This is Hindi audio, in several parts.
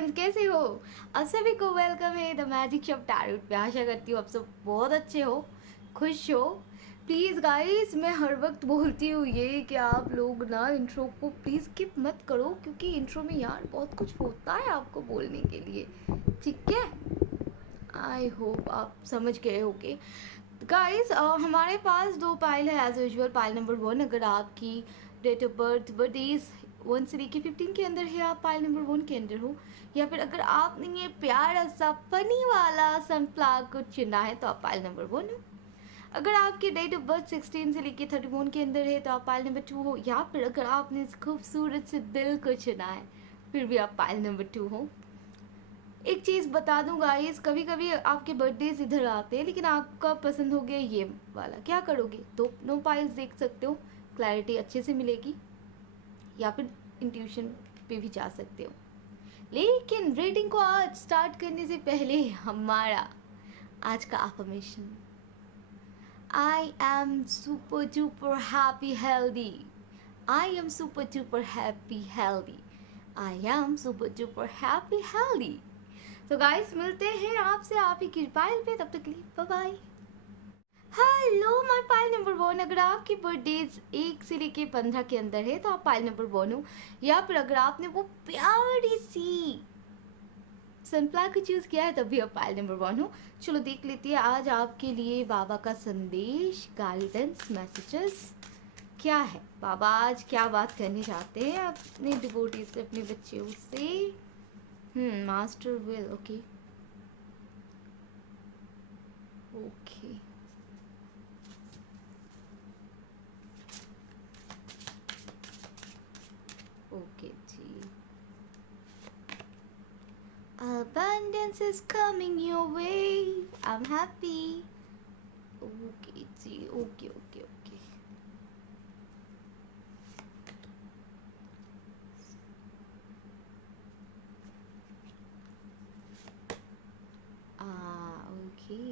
फ्रेंड्स, कैसे हो? आप सभी को वेलकम है द मैजिक शॉप टैरोट पे। आशा करती हूँ आप सब बहुत अच्छे हो, खुश हो। प्लीज़ गाइस, मैं हर वक्त बोलती हूँ ये कि आप लोग ना इंट्रो को प्लीज़ स्किप मत करो, क्योंकि इंट्रो में यार बहुत कुछ होता है आपको बोलने के लिए। ठीक है, आई होप आप समझ गए होगे। गाइस हमारे पास दो पाइल है एज यूजुअल। पाइल नंबर 1, अगर आपकी डेट ऑफ बर्थ बर्थडेज 1 से लेके 15 के अंदर है, आप पाइल नंबर 1 के अंदर हो। या फिर अगर आपने ये प्यारा सा फनी वाला सनफ्लावर को चुना है तो आप पाइल नंबर 1 हो। अगर आपकी डेट ऑफ बर्थ 16 से लेके 31 के अंदर है तो आप पाइल नंबर 2 हो। या फिर अगर आपने इस खूबसूरत से दिल को चुना है फिर भी आप पाइल नंबर 2 हो। एक चीज़ बता दूँ गाइस, कभी कभी आपके बर्थडेज इधर आते हैं लेकिन आपका पसंद हो गया ये वाला, क्या करोगे? दो नो पाइल्स देख सकते हो, क्लैरिटी अच्छे से मिलेगी, या फिर इंट्यूशन पे भी जा सकते हो। लेकिन रीडिंग को आज स्टार्ट करने से पहले हमारा आज का affirmation, I am super duper happy healthy. I am super duper happy healthy. I am super duper happy healthy. तो गाइस, मिलते हैं आपसे आप ही की पाइल पे, तब तक के लिए bye bye. Hello my pile number 1, अगर आपकी बर्थडेज 1 से लेके 15 के अंदर है तो आप पाइल नंबर 1 हो। या फिर अगर आपने वो प्यारी सी सनफ्लावर को चूज किया है तब भी आप पाइल नंबर 1 हो। चलो देख लेते हैं आज आपके लिए बाबा का संदेश, गाइडेंस, मैसेजेस क्या है। बाबा आज क्या बात करनी चाहते हैं अपने डिवोटी से, अपने बच्चों से। Master will, okay okay. Okay ji. Abundance is coming your way. I'm happy. Okay ji, okay okay okay. Okay,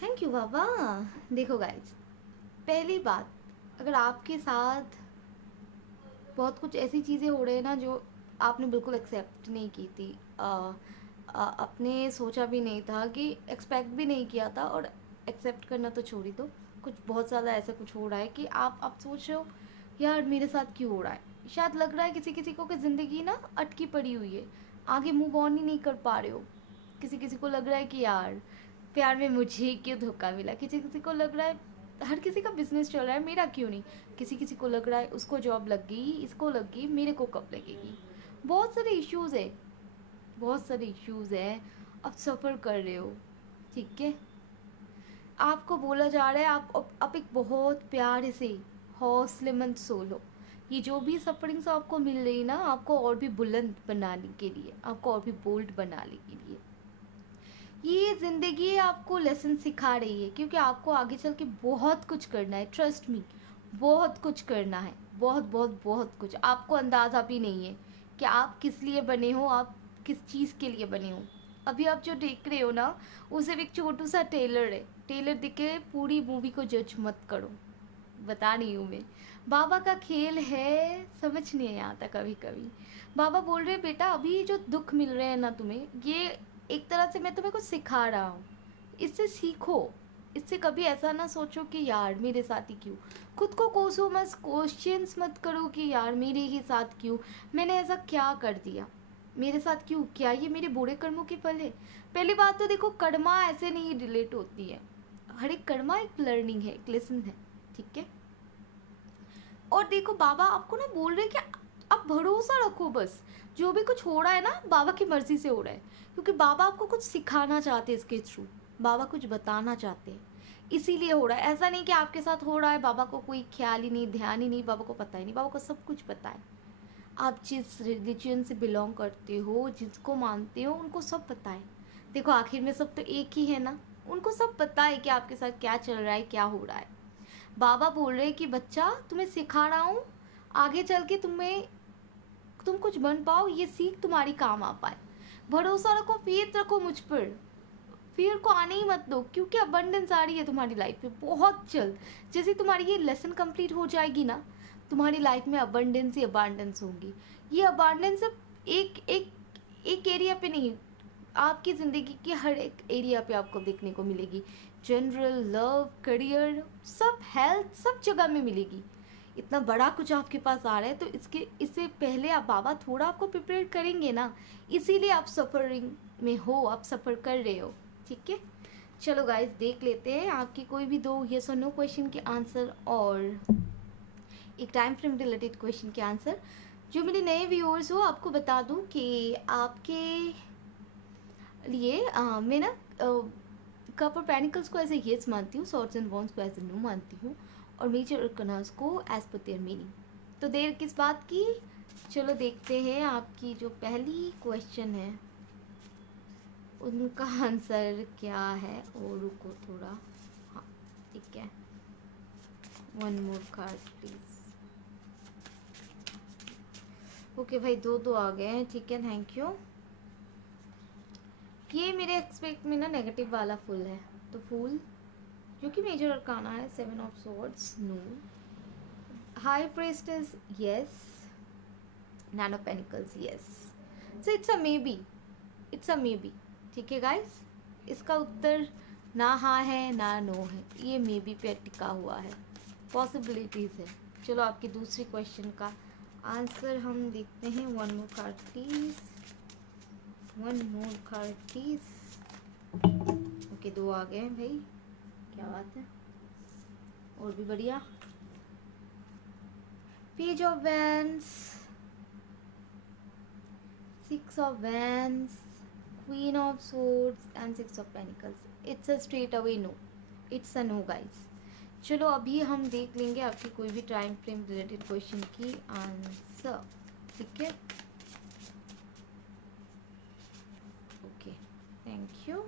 thank you बाबा। देखो गाइज, पहली बात, अगर आपके साथ बहुत कुछ ऐसी चीज़ें हो रही है ना जो आपने बिल्कुल एक्सेप्ट नहीं की थी, आपने सोचा भी नहीं था, कि एक्सपेक्ट भी नहीं किया था, और एक्सेप्ट करना तो छोड़ ही दो, कुछ बहुत ज़्यादा ऐसा कुछ हो रहा है कि आप सोच रहे हो यार मेरे साथ क्यों हो रहा है। शायद लग रहा है किसी किसी को कि ज़िंदगी ना अटकी पड़ी हुई है, आगे मूव ऑन ही नहीं कर पा रहे हो। किसी किसी को लग रहा है कि यार प्यार में मुझे क्यों धोखा मिला, किसी किसी को लग रहा है हर किसी का बिजनेस चल रहा है, मेरा क्यों नहीं। किसी किसी को लग रहा है उसको जॉब लग गई, इसको लग गई, मेरे को कब लगेगी। बहुत सारे इश्यूज़ है, बहुत सारे इश्यूज़ है, आप सफ़र कर रहे हो। ठीक है, आपको बोला जा रहा है आप एक बहुत प्यारे से हौसलेमंद सोल हो। ये जो भी सफरिंग्स आपको मिल रही ना, आपको और भी बुलंद बनाने के लिए, आपको और भी बोल्ड बनाने के लिए ये ज़िंदगी आपको लेसन सिखा रही है, क्योंकि आपको आगे चल के बहुत कुछ करना है। ट्रस्ट मी, बहुत कुछ करना है, बहुत बहुत बहुत कुछ। आपको अंदाज़ा भी नहीं है कि आप किस लिए बने हो, आप किस चीज़ के लिए बने हो। अभी आप जो देख रहे हो ना, उसे एक छोटू सा टेलर है। टेलर दिख के पूरी मूवी को जज मत करो, बता रही हूँ मैं। बाबा का खेल है, समझ नहीं आता कभी कभी। बाबा बोल रहे बेटा, अभी जो दुख मिल रहे हैं ना तुम्हें, ये एक तरह से मैं तुम्हें कुछ सिखा रहा हूँ, इससे सीखो। इससे कभी ऐसा ना सोचो कि यार मेरे साथ ही क्यों। खुद को कोसो मत, क्वेश्चंस मत करो कि यार मेरे ही साथ क्यों, मैंने ऐसा क्या कर दिया, मेरे साथ क्यों, क्या ये मेरे बुरे कर्मों के फल है। पहली बात तो देखो, कर्मा ऐसे नहीं रिलेट होती है, हर एक कर्मा एक लर्निंग है, एक लेसन है। ठीक है, और देखो बाबा आपको ना बोल रहे हैं कि आप भरोसा रखो, बस जो भी कुछ हो रहा है ना बाबा की मर्जी से हो रहा है, क्योंकि बाबा आपको कुछ सिखाना चाहते हैं इसके थ्रू, बाबा कुछ बताना चाहते हैं, इसीलिए हो रहा है। ऐसा नहीं कि आपके साथ हो रहा है बाबा को कोई ख्याल ही नहीं, ध्यान ही नहीं, बाबा को पता ही नहीं। बाबा को सब कुछ पता है। आप जिस रिलीजन से बिलोंग करते हो, जिसको मानते हो, उनको सब पता है। देखो आखिर में सब तो एक ही है ना, उनको सब पता है कि आपके साथ क्या चल रहा है, क्या हो रहा है। बाबा बोल रहे हैं कि बच्चा तुम्हें सिखा रहा हूँ, आगे चल के तुम कुछ बन पाओ, ये सीख तुम्हारी काम आ पाए। भरोसा रखो, फेथ रखो मुझ पर, फियर को आने ही मत दो, क्योंकि अबंडेंस आ रही है तुम्हारी लाइफ में बहुत जल्द। जैसे तुम्हारी ये लेसन कंप्लीट हो जाएगी ना, तुम्हारी लाइफ में अबंडेंस ही अबंडेंस होगी। ये अबंडेंस एक एक एक एरिया पे नहीं, आपकी ज़िंदगी के हर एक एरिया पे आपको देखने को मिलेगी। जनरल, लव, करियर, सब, हेल्थ, सब जगह में मिलेगी। इतना बड़ा कुछ आपके पास आ रहा है तो इससे पहले आप बाबा थोड़ा आपको प्रिपेयर करेंगे ना, इसीलिए आप सफ़रिंग में हो, आप सफ़र कर रहे हो। ठीक है, चलो गाइस देख लेते हैं आपकी कोई भी 2 यस और नो क्वेश्चन के आंसर और एक टाइम फ्रेम रिलेटेड क्वेश्चन के आंसर। जो मेरे नए व्यूअर्स हो, आपको बता दूं कि आपके लिए मैं ना कप और पेनिकल्स को ऐसे येस मानती हूँ, सॉर्ड्स एंड वॉन्ड्स को ऐसे नो मानती हूँ, और मेजर अर्कनास को एज पर देयर मीनिंग। तो देर किस बात की, चलो देखते हैं आपकी जो पहली क्वेश्चन है उनका आंसर क्या है। और रुको थोड़ा, हाँ ठीक है, 1 मोर कार्ड प्लीज़। ओके भाई, 2 आ गए हैं, ठीक है, थैंक यू। ये मेरे एक्सपेक्ट में ना नेगेटिव वाला फुल है, तो फुल जो कि मेजर अरकाना है, 7 of swords no, high priestess yes, nine of pentacles yes. So it's a maybe, it's a maybe. ठीक है गाइस, इसका उत्तर ना हाँ है ना नो है, ये मे बी पे टिका हुआ है, पॉसिबिलिटीज़ है। चलो आपकी दूसरी क्वेश्चन का आंसर हम देखते हैं। 1 more card please, 1 more card please. Okay, 2 आ गए हैं भाई, क्या बात है, और भी बढ़िया। Page of wands, 6 of wands, queen of swords and 6 of pentacles. It's a straight away no, it's a no guys. चलो अभी हम देख लेंगे आपकी कोई भी टाइम फ्रेम रिलेटेड क्वेश्चन की आंसर। ठीक है, okay, thank you.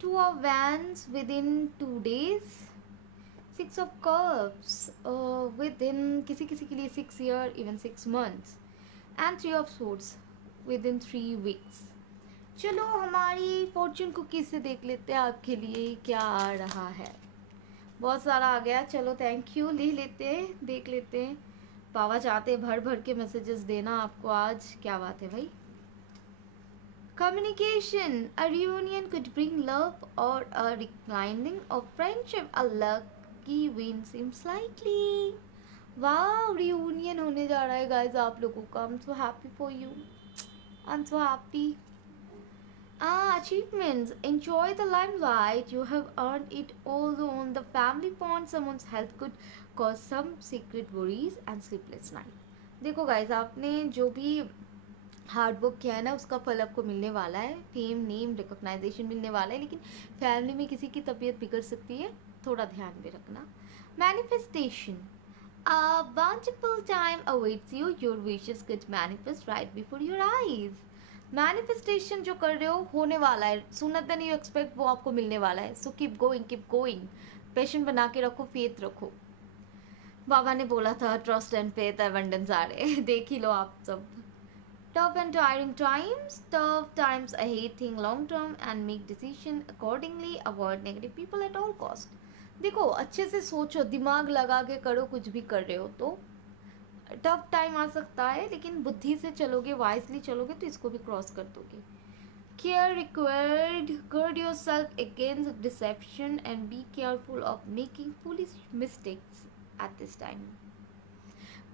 2 of wands within 2 days, 6 of cups within किसी किसी के लिए 6 year, even 6 months, and 3 of swords within 3 weeks। चलो हमारी फॉर्चून कुकीज से देख लेते हैं आपके लिए क्या आ रहा है। बहुत सारा आ गया, चलो थैंक यू, ले लेते हैं, देख लेते हैं। बाबा चाहते हैं भर भर के मैसेजेस देना आपको आज, क्या बात है भाई। Communication, a reunion could bring love or a reclining of friendship, a lucky win seems likely। वाह, reunion होने जा रहा है guys आप लोगों का, I'm so happy for you, I'm so happy। Achievements, enjoy the limelight, you have earned it, although on the family pond someone's health could cause some secret worries and sleepless night। देखो guys, आपने जो भी हार्ड वर्क किया है ना, उसका फल आपको मिलने वाला है, फेम, नेम, रिकॉग्नाइजेशन मिलने वाला है, लेकिन फैमिली में किसी की तबीयत बिगड़ सकती है, थोड़ा ध्यान में रखना। Manifestation, a bountiful time awaits you, your wishes get manifest right before your eyes। Manifestation जो कर रहे हो होने वाला है, सूनर देन यू एक्सपेक्ट, वो आपको मिलने वाला है। सो कीप गोइंग, पेशेंट बना के रखो, फेथ रखो। बाबा ने बोला था ट्रस्ट एंड फेथ, एबंडेंस आ रहे हैं, देख ही लो आप सब। Tough and tiring times, tough times ahead, think long term and make decision accordingly, avoid negative people at all cost। देखो अच्छे से सोचो, दिमाग लगा के करो, कुछ भी कर रहे हो तो टफ टाइम आ सकता है, लेकिन बुद्धि से चलोगे, वाइजली चलोगे तो इसको भी क्रॉस कर दोगे। Care required, guard yourself against deception and be careful of making foolish mistakes at this time।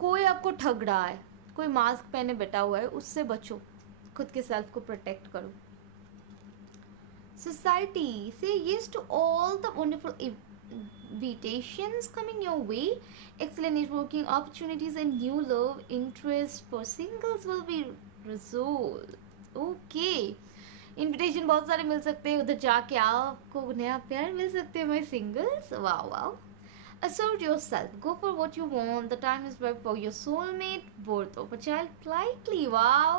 कोई आपको ठग रहा है, कोई मास्क पहने बैठा हुआ है, उससे बचो, खुद के सेल्फ को प्रोटेक्ट करो। सोसाइटी, से yes to all the wonderful invitations coming your way, excellent networking opportunities and new love interest for singles will be resolved। Okay, invitation बहुत सारे मिल सकते हैं, उधर जाके आपको नया प्यार मिल सकते हैं my singles. Wow wow. Assert yourself, go for what you want, the time is right for your soulmate, birth of a child likely। wow,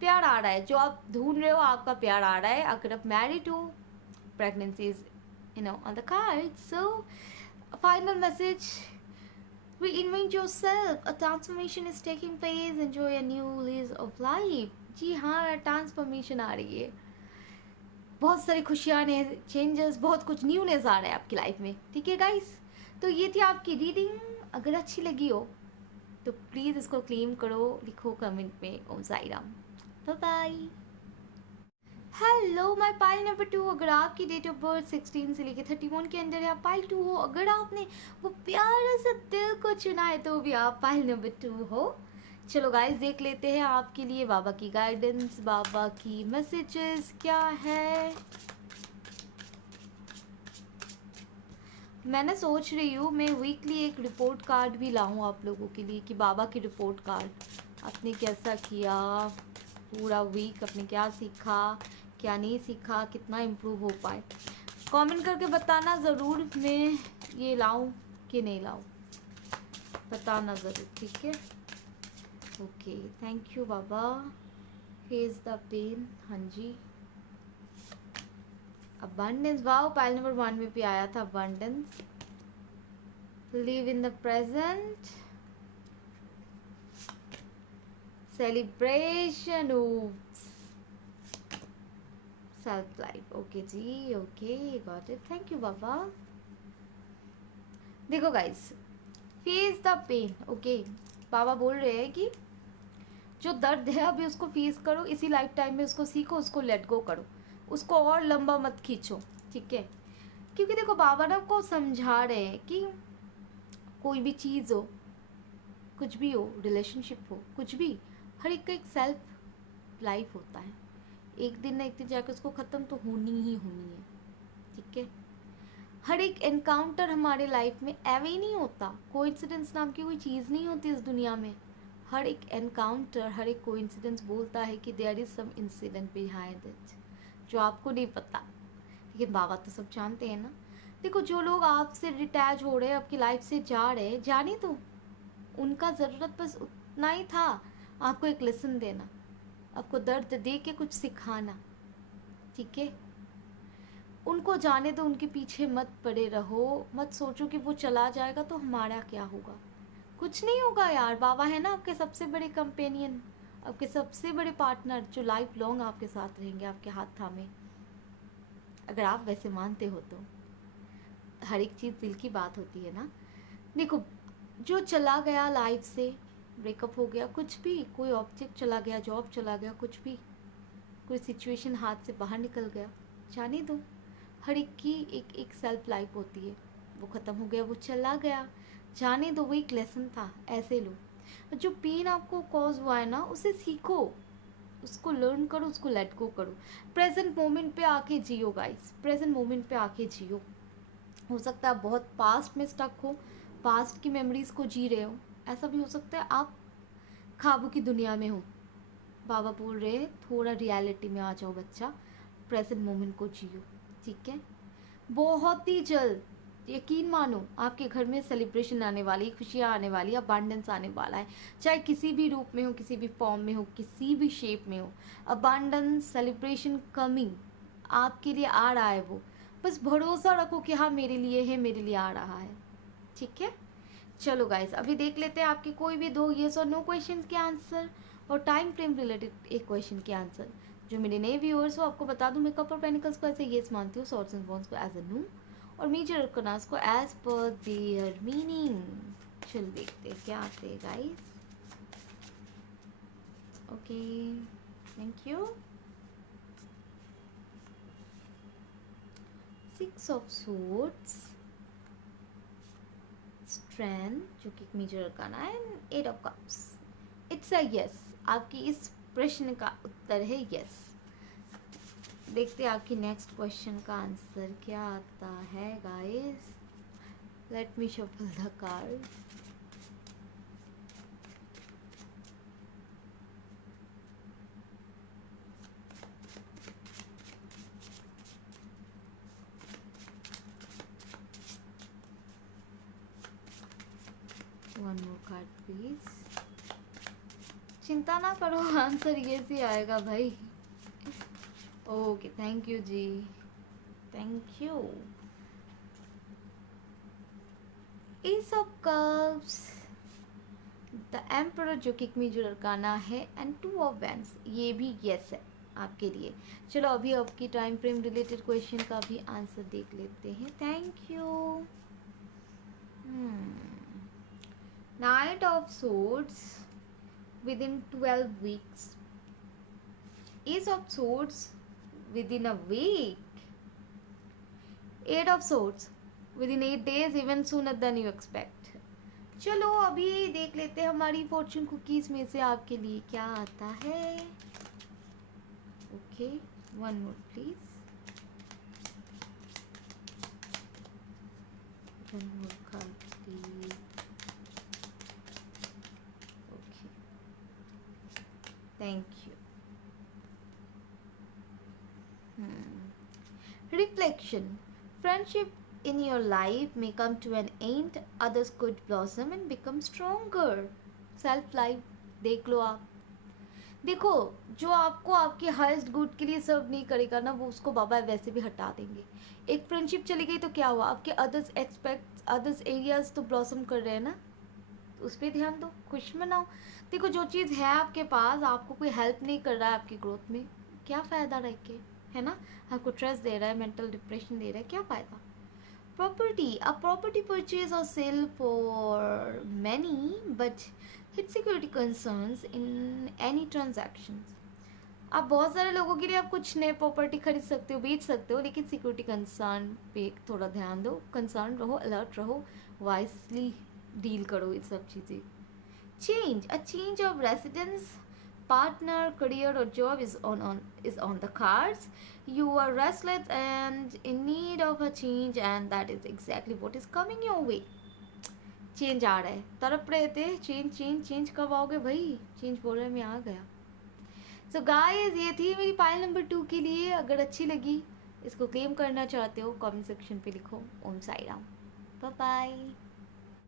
प्यार आ रहा है, जो आप ढूंढ रहे हो आपका प्यार आ रहा है। अगर आप मैरिड हो, pregnancy is on the cards। so final message, reinvent yourself, a transformation is taking place, enjoy a new lease of life। जी हाँ, ट्रांसफॉर्मेशन आ रही है, बहुत सारी खुशियाँ ने, चेंजेस, बहुत कुछ न्यूनेस आ रहा है आपकी लाइफ में। ठीक है गाइस, तो ये थी आपकी रीडिंग। अगर अच्छी लगी हो तो प्लीज़ इसको क्लेम करो, लिखो कमेंट में Om Sai Ram. Bye bye. Hello my pile number 2, अगर आपकी डेट ऑफ बर्थ 16 से लेके 31 के अंदर है आप पाइल 2 हो। अगर आपने वो प्यारा सा दिल को चुना है तो भी आप पाइल नंबर 2 हो। चलो गाइस देख लेते हैं आपके लिए बाबा की गाइडेंस, बाबा की मैसेजेस क्या है। मैं ना सोच रही हूँ मैं वीकली एक रिपोर्ट कार्ड भी लाऊं आप लोगों के लिए कि बाबा की रिपोर्ट कार्ड आपने कैसा किया पूरा वीक, आपने क्या सीखा क्या नहीं सीखा, कितना इम्प्रूव हो पाए। कमेंट करके बताना ज़रूर मैं ये लाऊं कि नहीं लाऊं, बताना ज़रूर, ठीक है। ओके थैंक यू बाबा। फेस द पेन, हाँ जी। अबंडेंस, वाओ पाइल नंबर 1 में भी आया था abundance. Live in the present, celebration, self life. Okay ji, okay got it, thank you बाबा। देखो guys, face the pain, okay. बाबा बोल रहे हैं कि जो दर्द है अभी उसको फेस करो, इसी लाइफ टाइम में उसको सीखो, उसको लेट गो करो, उसको और लंबा मत खींचो, ठीक है। क्योंकि देखो बाबा ना को समझा रहे हैं कि कोई भी चीज़ हो, कुछ भी हो, रिलेशनशिप हो, कुछ भी, हर एक का एक सेल्फ लाइफ होता है। एक दिन ना एक दिन जाकर उसको ख़त्म तो होनी ही होनी है, ठीक है। हर एक एनकाउंटर हमारे लाइफ में एवे ही नहीं होता, कोइंसिडेंस नाम की कोई चीज़ नहीं होती इस दुनिया में। हर एक एनकाउंटर, हर एक कोइंसिडेंस बोलता है कि there is some incident behind it जो आपको नहीं पता, लेकिन बाबा तो सब जानते हैं ना। देखो जो लोग आपसे डिटैच हो रहे हैं, आपकी लाइफ से जा रहे हैं, जाने दो, उनका ज़रूरत बस उतना ही था, आपको एक लेसन देना, आपको दर्द दे के कुछ सिखाना, ठीक है। उनको जाने दो, उनके पीछे मत पड़े रहो, मत सोचो कि वो चला जाएगा तो हमारा क्या होगा। कुछ नहीं होगा यार, बाबा है ना आपके सबसे बड़े कंपेनियन, आपके सबसे बड़े पार्टनर जो लाइफ लॉन्ग आपके साथ रहेंगे, आपके हाथ थामे, अगर आप वैसे मानते हो तो। हर एक चीज़ दिल की बात होती है ना। देखो जो चला गया लाइफ से, ब्रेकअप हो गया, कुछ भी, कोई ऑब्जेक्ट चला गया, जॉब चला गया, कुछ भी, कोई सिचुएशन हाथ से बाहर निकल गया, जाने दो। हर एक की एक एक सेल्फ लाइफ होती है, वो ख़त्म हो गया, वो चला गया, जाने दो, वो एक लेसन था, ऐसे लो। जो पेन आपको कॉज हुआ है ना उसे सीखो, उसको लर्न करो, उसको लेट गो करो। प्रेजेंट मोमेंट पे आके जियो गाइस, प्रेजेंट मोमेंट पे आके जियो। हो सकता है आप बहुत पास्ट में स्टक हो, पास्ट की मेमोरीज को जी रहे हो, ऐसा भी हो सकता है आप ख्वाबों की दुनिया में हो। बाबा बोल रहे हैं थोड़ा रियलिटी में आ जाओ बच्चा, प्रेजेंट मोमेंट को जियो, ठीक है। बहुत ही जल्द यकीन मानो आपके घर में सेलिब्रेशन आने वाली, खुशियाँ आने वाली, अबांडेंस आने वाला है, चाहे किसी भी रूप में हो, किसी भी फॉर्म में हो, किसी भी शेप में हो। अबांडेंस, सेलिब्रेशन कमिंग आपके लिए आ रहा है, वो बस भरोसा रखो कि हाँ मेरे लिए है, मेरे लिए आ रहा है, ठीक है। चलो गाइस अभी देख लेते हैं आपके कोई भी 2 येस और नो क्वेश्चन के आंसर और टाइम फ्रेम रिलेटेड एक क्वेश्चन के आंसर। जो मेरे नए व्यूअर्स हो आपको बता दूं, मैं कप और पेनिकल्स को ऐसे येस मानती हूँ, सॉर्ड्स एंड वॉन्ड्स को एज अ नो, और मेजर अरकानास को एज पर देयर मीनिंग। चलो देखते हैं क्या आते हैं guys. Okay thank you. 6 of swords, strength जो कि एक मेजर अरकाना है, and 8 of cups. It's a yes, आपकी इस प्रश्न का उत्तर है यस। देखते हैं आपकी नेक्स्ट क्वेश्चन का आंसर क्या आता है guys. Let me shuffle the card. One more card please. चिंता ना करो, आंसर ये ही आएगा भाई। ओके थैंक यू जी, thank you. Ace of cups, the emperor जो कि एक मेजर अरकाना है, एंड 2 ऑफ वैंड्स, ये भी यस है आपके लिए। चलो अभी आपकी टाइम फ्रेम रिलेटेड क्वेश्चन का भी आंसर देख लेते हैं। Thank you. Knight of Swords within 12 weeks. Ace of Swords within a week. Eight of Swords within 8 days, even sooner than you expect. चलो अभी देख लेते हैं हमारी फॉर्चून कुकीज में से आपके लिए क्या आता है. Okay, one more please. One more card please. Okay, thank you. Reflection. Friendship in your life may come to an end, others could blossom and become stronger. Self life देख लो आप. देखो, जो आपको आपके हाईएस्ट गुड के लिए सर्व नहीं करेगा ना, वो उसको बाबा वैसे भी हटा देंगे. एक फ्रेंडशिप चली गई तो क्या हुआ, आपके अदर्स एक्सपेक्ट अदर्स एरियाज तो ब्लॉसम कर रहे हैं ना, तो उस पर ध्यान दो, खुश मनाओ. देखो, जो चीज़ है आपके पास, आपको कोई हेल्प नहीं कर रहा है आपकी ग्रोथ में, क्या फ़ायदा रह के, है ना. आपको स्ट्रेस दे रहा है, मेंटल डिप्रेशन दे रहा है, क्या फ़ायदा. प्रॉपर्टी, अ प्रॉपर्टी परचेज और sale for many but hit security concerns in any transactions. आप बहुत सारे लोगों के लिए आप कुछ नए प्रॉपर्टी खरीद सकते हो, बेच सकते हो, लेकिन सिक्योरिटी कंसर्न पे थोड़ा ध्यान दो. कंसर्न रहो, अलर्ट रहो, वाइसली डील करो ये सब चीज़ें. Change, a change of residence, partner, career or job is on the cards. You are restless and in need of a change, and that is exactly what is coming your way. Change आ रहा है, तड़प रहे थे, चेंज चेंज चेंज कब आओगे भाई, चेंज बोल रहे मैं आ गया. सो गाइस, ये थी मेरी पाइल नंबर 2 के लिए. अगर अच्छी लगी, इसको क्लेम करना चाहते हो, कमेंट सेक्शन पे लिखो. ओम साई राम. Bye bye.